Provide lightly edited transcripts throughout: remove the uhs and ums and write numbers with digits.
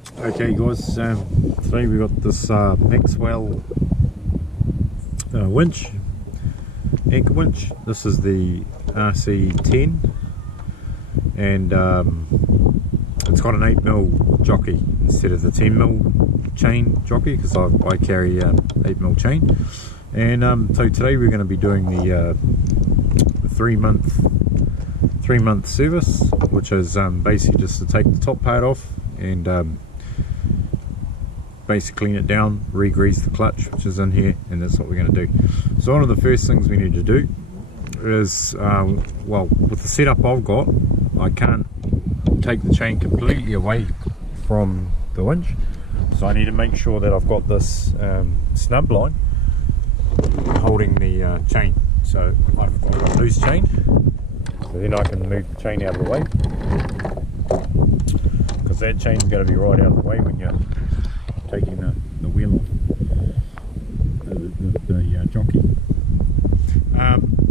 Okay guys, today we got this Maxwell winch, anchor winch. This is the RC10 and it's got an 8mm jockey instead of the 10mm chain jockey, because I carry 8mm chain. And so today we're going to be doing the 3-month service, which is basically just to take the top part off and basically clean it down, re-grease the clutch, which is in here, and that's what we're going to do. So one of the first things we need to do is, well, with the setup I've got, I can't take the chain completely away from the winch, so I need to make sure that I've got this snub line holding the chain. So I've got a loose chain, so then I can move the chain out of the way, because that chain's going to be right out of the way when you're taking the wheel off the jockey.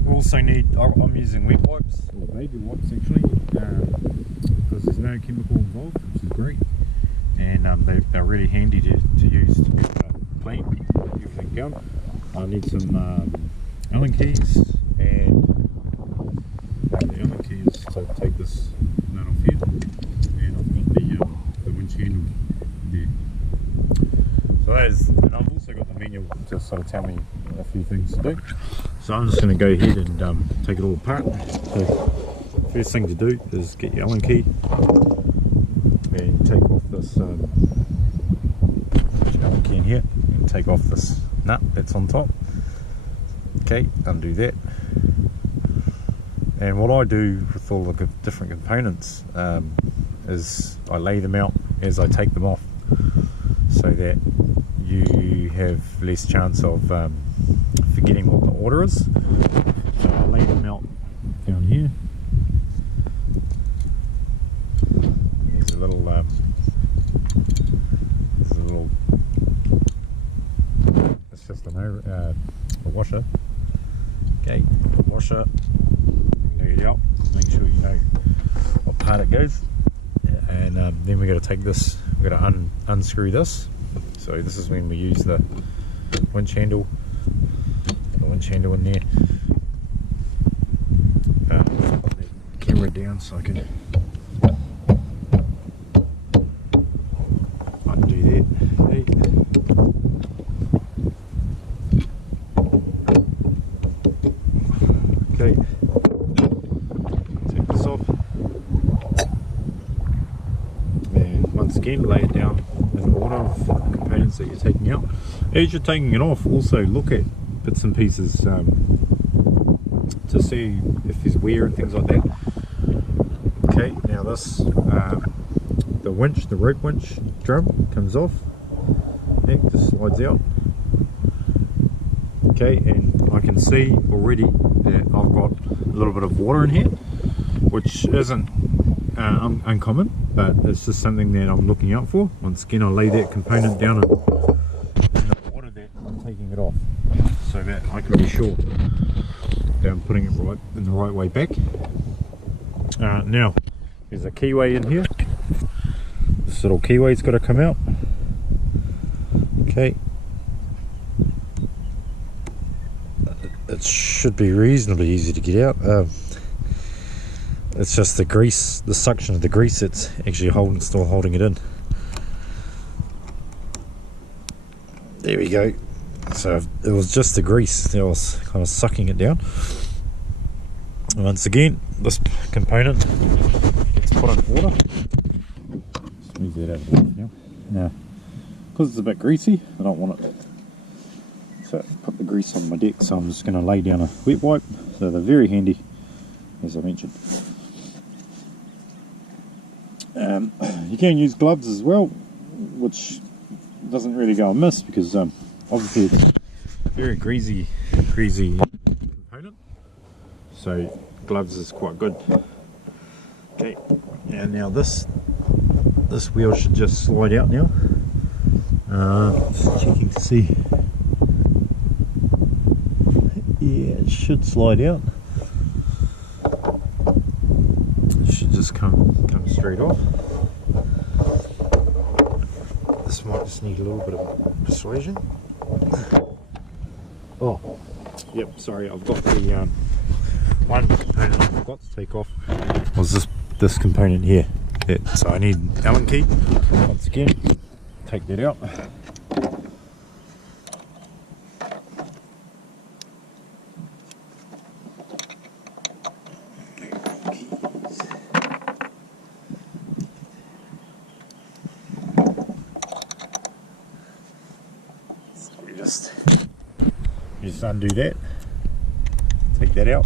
We also need, I'm using wet wipes, or baby wipes actually, because there's no chemical involved, which is great, and they're really handy to use to be able to clean everything down. I need some Allen keys, and the Allen keys to take this nut off here, and I've got the winch handle there. So that is, and I've also got the manual to sort of tell me a few things to do. So I'm just going to go ahead and take it all apart. So first thing to do is get your Allen key and take off this Allen key in here, and take off this nut that's on top. Okay, undo that. And what I do with all the different components is I lay them out as I take them off, so that you have less chance of forgetting what the order is. So I lay them out down here. There's a little it's just a washer. Okay, washer, lay it out, make sure you know what part it goes, and then we're going to take this, we're going to unscrew this. So this is when we use the winch handle, in there. Put the camera down so I can undo that. Okay, take this off, and once again lay it down in order of components that you're taking out. As you're taking it off, also look at bits and pieces to see if there's wear and things like that. Okay, now this the winch, the rope winch drum comes off. It just slides out. Okay, and I can see already that I've got a little bit of water in here, which isn't uncommon, but it's just something that I'm looking out for. Once again, I lay that component down in the water that I'm taking it off, so that I can be sure that I'm putting it right in the right way back. Now, there's a keyway in here. This little keyway's got to come out. Okay. It should be reasonably easy to get out. It's just the grease, the suction of the grease that's actually still holding it in. There we go. So it was just the grease that was kind of sucking it down. And once again, this component gets put in water. Just move that out of the way now. Now, because it's a bit greasy, I don't want it to put the grease on my deck, so I'm just going to lay down a wet wipe. So they're very handy, as I mentioned. You can use gloves as well, which doesn't really go amiss, because obviously it's a very greasy component, so gloves is quite good. Okay, and now this wheel should just slide out now. Just checking to see. Yeah, it should slide out. It should just come straight off. this might just need a little bit of persuasion. Oh, yep, sorry, I've got the one component I forgot to take off was this component here. So I need an Allen key. Once again, take that out. Just undo that, take that out.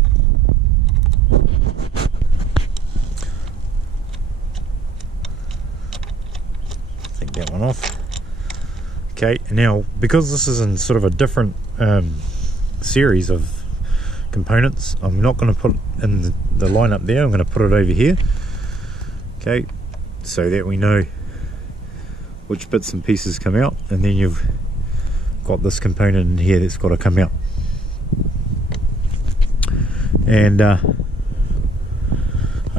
Take that one off. Okay, now because this is in sort of a different series of components, I'm not going to put in the line up there, I'm going to put it over here. Okay, so that we know which bits and pieces come out, and then you've got this component in here that's got to come out. And I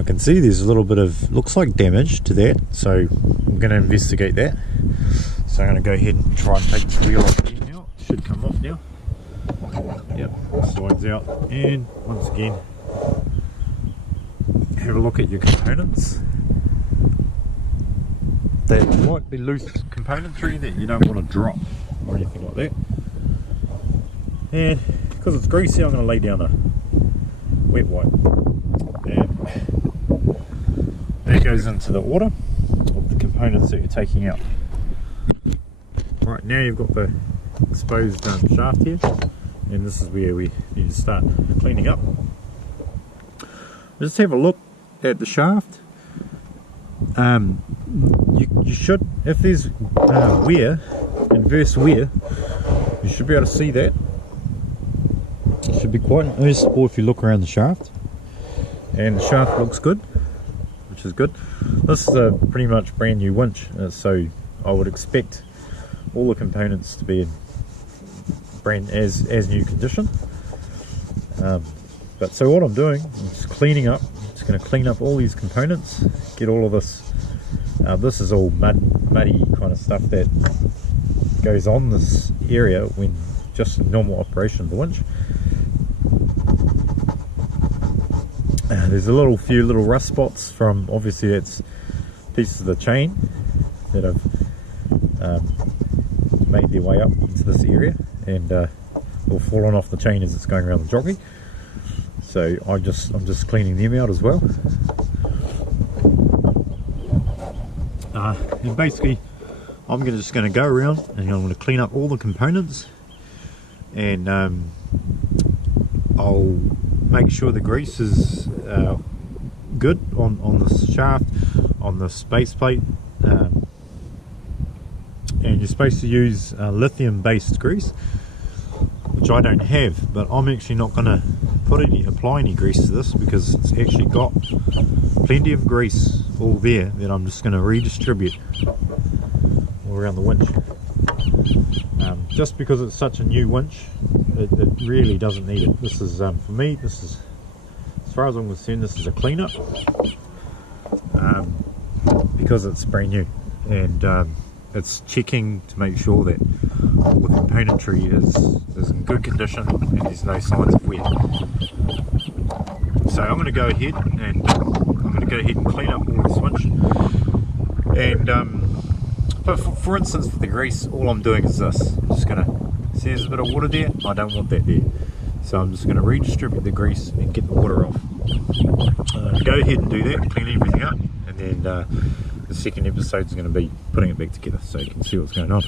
can see there's a little bit of, looks like damage to that, so I'm going to investigate that. So I'm going to go ahead and try and take the wheel off again now. It should come off now. Yep, slides out. And once again, have a look at your components. There might be loose componentry that you don't want to drop or anything like that. And because it's greasy, I'm going to lay down a wet wipe. And that goes into the order of the components that you're taking out. Right, now you've got the exposed shaft here, and this is where we need to start cleaning up. Just have a look at the shaft. You should, if there's wear, inverse wear, you should be able to see that. It should be quite noticeable if you look around the shaft, and the shaft looks good, which is good. This is a pretty much brand new winch, so I would expect all the components to be in brand as new condition. But so what I'm doing, I'm just cleaning up. I'm just going to clean up all these components, get all of this. This is all muddy kind of stuff that goes on this area when just a normal operation of the winch. There's a few little rust spots from, obviously that's pieces of the chain that have made their way up into this area, and all fallen off the chain as it's going around the jockey. So I'm just cleaning them out as well. And basically I'm just going to go around and I'm going to clean up all the components, and I'll make sure the grease is good on the shaft, on the space plate, and you're supposed to use lithium based grease, which I don't have, but I'm actually not going to apply any grease to this because it's actually got plenty of grease all there that I'm just going to redistribute all around the winch. Just because it's such a new winch, it really doesn't need it. This is, for me, this is, as far as I'm concerned, this is a cleanup, because it's brand new, and it's checking to make sure that all the componentry is in good condition and there's no signs of wear. So I'm going to go ahead and clean up all this winch. And but for instance, for the grease, all I'm doing is this. I'm just going to see there's a bit of water there. I don't want that there, so I'm just going to redistribute the grease and get the water off. Go ahead and do that, clean everything up, and then the second episode is going to be putting it back together so you can see what's going on.